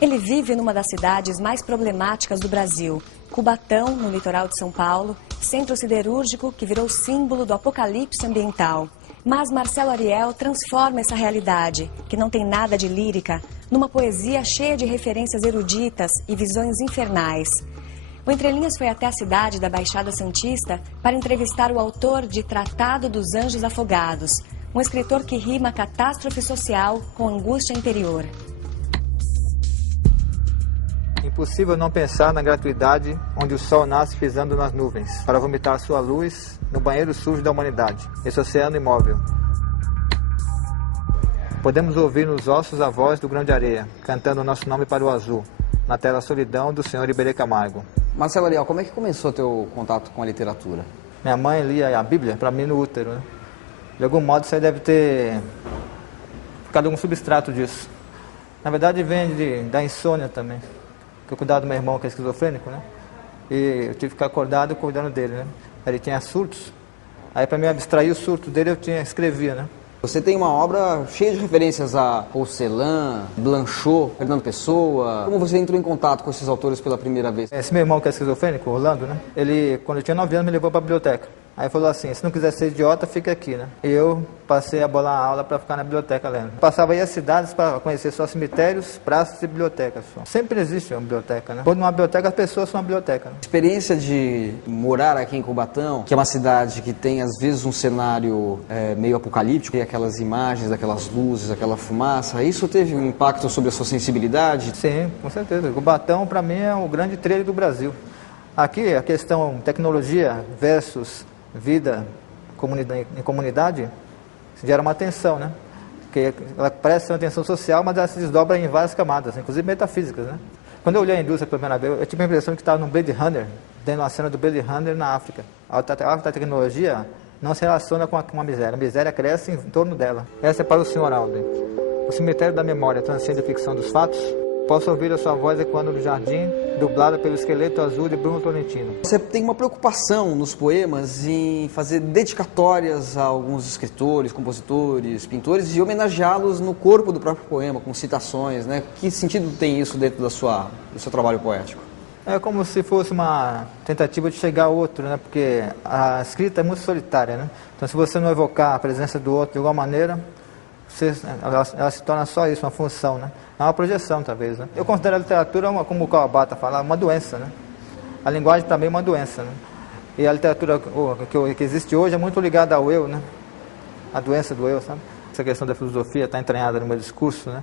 Ele vive numa das cidades mais problemáticas do Brasil, Cubatão, no litoral de São Paulo, centro siderúrgico que virou símbolo do apocalipse ambiental. Mas Marcelo Ariel transforma essa realidade, que não tem nada de lírica, numa poesia cheia de referências eruditas e visões infernais. O Entre Linhas foi até a cidade da Baixada Santista para entrevistar o autor de Tratado dos Anjos Afogados, um escritor que rima catástrofe social com angústia interior. Impossível não pensar na gratuidade onde o sol nasce pisando nas nuvens, para vomitar sua luz no banheiro sujo da humanidade, esse oceano imóvel. Podemos ouvir nos ossos a voz do grão de areia, cantando o nosso nome para o azul, na tela solidão do senhor Iberê Camargo. Marcelo Ariel, como é que começou o teu contato com a literatura? Minha mãe lia a Bíblia para mim no útero, né? De algum modo isso aí deve ter ficado algum substrato disso. Na verdade vem da insônia também. Que eu cuidava do meu irmão que é esquizofrênico, né? E eu tive que ficar acordado cuidando dele, né? Ele tinha surtos. Aí para mim abstrair o surto dele escrevia, né? Você tem uma obra cheia de referências a Paul Celan, Blanchot, Fernando Pessoa. Como você entrou em contato com esses autores pela primeira vez? Esse meu irmão que é esquizofrênico, Orlando, né? Ele, quando eu tinha 9 anos, me levou para a biblioteca. Aí falou assim, se não quiser ser idiota, fica aqui, né? E eu passei a bolar a aula para ficar na biblioteca lendo. Passava aí as cidades para conhecer só cemitérios, praças e bibliotecas. Só. Sempre existe uma biblioteca, né? Quando numa biblioteca, as pessoas são uma biblioteca. Né? A experiência de morar aqui em Cubatão, que é uma cidade que tem às vezes um cenário meio apocalíptico, e aquelas imagens, aquelas luzes, aquela fumaça, isso teve um impacto sobre a sua sensibilidade? Sim, com certeza. Cubatão, para mim, é o grande trailer do Brasil. Aqui, a questão tecnologia versus vida em comunidade gera uma tensão, né? Porque ela parece uma tensão social, mas ela se desdobra em várias camadas, inclusive metafísicas, né? Quando eu olhei a indústria pela primeira vez, eu tive a impressão que estava num Blade Runner, dentro de uma cena do Blade Runner na África. A alta tecnologia não se relaciona com a miséria. A miséria cresce em torno dela. Essa é para o senhor Alden. O cemitério da memória transcende a ficção dos fatos. Posso ouvir a sua voz ecoando no jardim, dublada pelo esqueleto azul de Bruno Tolentino. Você tem uma preocupação nos poemas em fazer dedicatórias a alguns escritores, compositores, pintores e homenageá-los no corpo do próprio poema, com citações, né? Que sentido tem isso dentro do seu trabalho poético? É como se fosse uma tentativa de chegar ao outro, né? Porque a escrita é muito solitária, né? Então, se você não evocar a presença do outro de alguma maneira, ela se torna só isso, uma função, né? É uma projeção, talvez, né? Eu considero a literatura, como o Kawabata fala, uma doença, né? A linguagem, para mim, é uma doença, né? E a literatura que existe hoje é muito ligada ao eu, né? A doença do eu, sabe? Essa questão da filosofia está entranhada no meu discurso, né?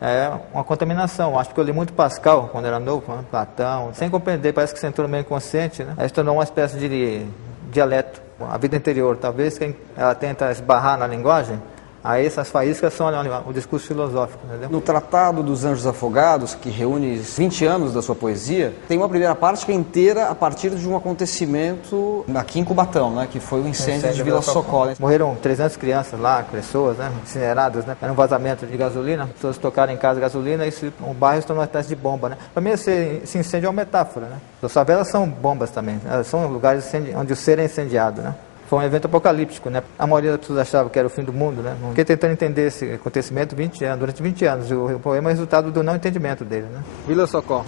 É uma contaminação. Acho que eu li muito Pascal, quando era novo, né? Platão, sem compreender, parece que você entrou no meio inconsciente, né? Aí se tornou uma espécie de dialeto. A vida interior, talvez, quem ela tenta esbarrar na linguagem, aí essas faíscas são o discurso filosófico, entendeu? No Tratado dos Anjos Afogados, que reúne 20 anos da sua poesia, tem uma primeira parte que é inteira a partir de um acontecimento aqui em Cubatão, né? Que foi o incêndio de Vila Socorro. Morreram 300 crianças lá, pessoas, né? Incineradas, né? Era um vazamento de gasolina, pessoas tocaram em casa gasolina e o bairro se tornou uma espécie de bomba, né? Para mim, esse incêndio é uma metáfora, né? As favelas são bombas também, elas são lugares onde o ser é incendiado, né? Foi um evento apocalíptico, né? A maioria das pessoas achava que era o fim do mundo, né? Fiquei tentando entender esse acontecimento durante 20 anos. O poema é resultado do não entendimento dele, né? Vila Socorro.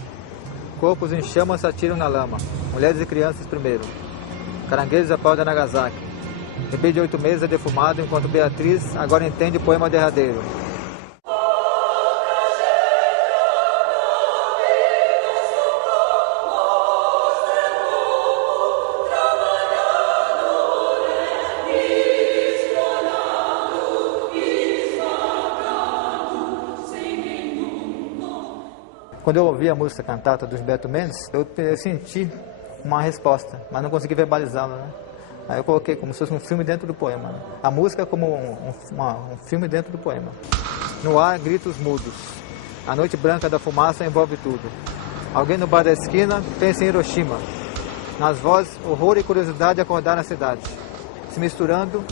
Corpos em chamas se atiram na lama. Mulheres e crianças primeiro. Caranguejos a pau de Nagasaki. Bebê de 8 meses é defumado, enquanto Beatriz agora entende o poema derradeiro. Quando eu ouvi a música Cantata do Gilberto Mendes, eu senti uma resposta, mas não consegui verbalizá-la, né? Aí eu coloquei como se fosse um filme dentro do poema. Né? A música como um filme dentro do poema. No ar, gritos mudos. A noite branca da fumaça envolve tudo. Alguém no bar da esquina pensa em Hiroshima. Nas vozes, horror e curiosidade acordaram a cidade. Se misturando,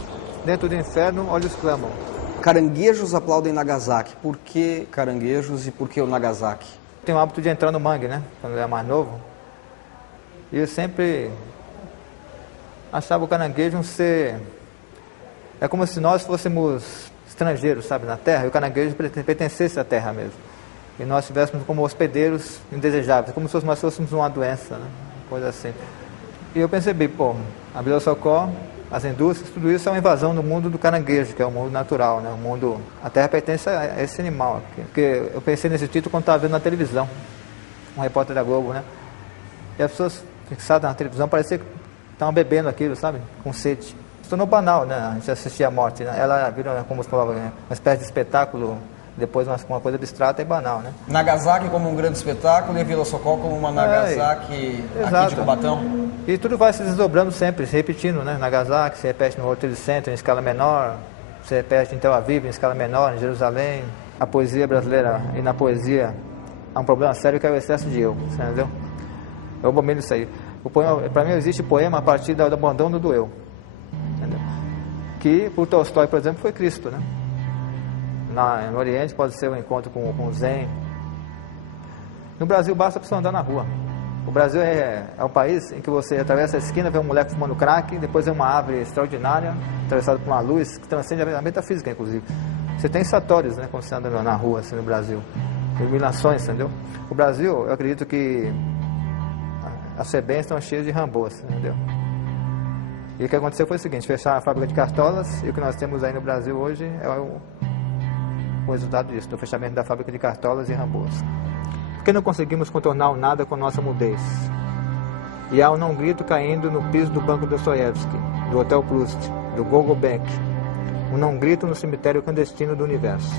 dentro do inferno, olhos clamam. Caranguejos aplaudem Nagasaki. Por que caranguejos e por que o Nagasaki? Tenho o hábito de entrar no mangue, né? Quando eu era mais novo. E eu sempre achava o caranguejo um ser... É como se nós fôssemos estrangeiros, sabe, na terra. E o caranguejo pertencesse à terra mesmo. e nós estivéssemos como hospedeiros indesejáveis, como se nós fôssemos uma doença, né? Coisa assim. E eu percebi, pô, a Vila Socorro, as indústrias, tudo isso é uma invasão do mundo do caranguejo, que é o mundo natural, né? O mundo, a terra pertence a esse animal aqui. Porque eu pensei nesse título quando estava vendo na televisão, um repórter da Globo, né? E as pessoas fixadas na televisão parecia que estavam bebendo aquilo, sabe? Com sede. Se tornou banal, né? A gente assistia a morte, né? Ela virou, como se falava, né? Uma espécie de espetáculo, depois uma coisa abstrata e banal, né? Nagasaki como um grande espetáculo e a Vila Socorro como uma Nagasaki aqui de Cubatão. E tudo vai se desdobrando sempre, se repetindo, né? Nagasaki se repete no World Trade Center em escala menor, se repete em Tel Aviv em escala menor, em Jerusalém. A poesia brasileira, e na poesia há um problema sério que é o excesso de eu, entendeu? Eu abomino isso aí. Para mim existe poema a partir do abandono do eu, entendeu? Que, por Tolstói, por exemplo, foi Cristo, né? No Oriente pode ser um encontro com o Zen. No Brasil basta a pessoa andar na rua. O Brasil é um país em que você atravessa a esquina, vê um moleque fumando crack, depois vê uma árvore extraordinária, atravessada por uma luz, que transcende a metafísica, inclusive. Você tem satórios, né, quando você anda na rua, assim, no Brasil. Iluminações, entendeu? O Brasil, eu acredito que as FEBEMs estão cheias de rambôs, entendeu? E o que aconteceu foi o seguinte: fecharam a fábrica de cartolas, e o que nós temos aí no Brasil hoje é o resultado disso, do fechamento da fábrica de cartolas e rambôs. Por que não conseguimos contornar o nada com nossa mudez? E há um não grito caindo no piso do Banco Dostoiévski, do Hotel Proust, do Gogol Bank. Um não grito no cemitério clandestino do universo.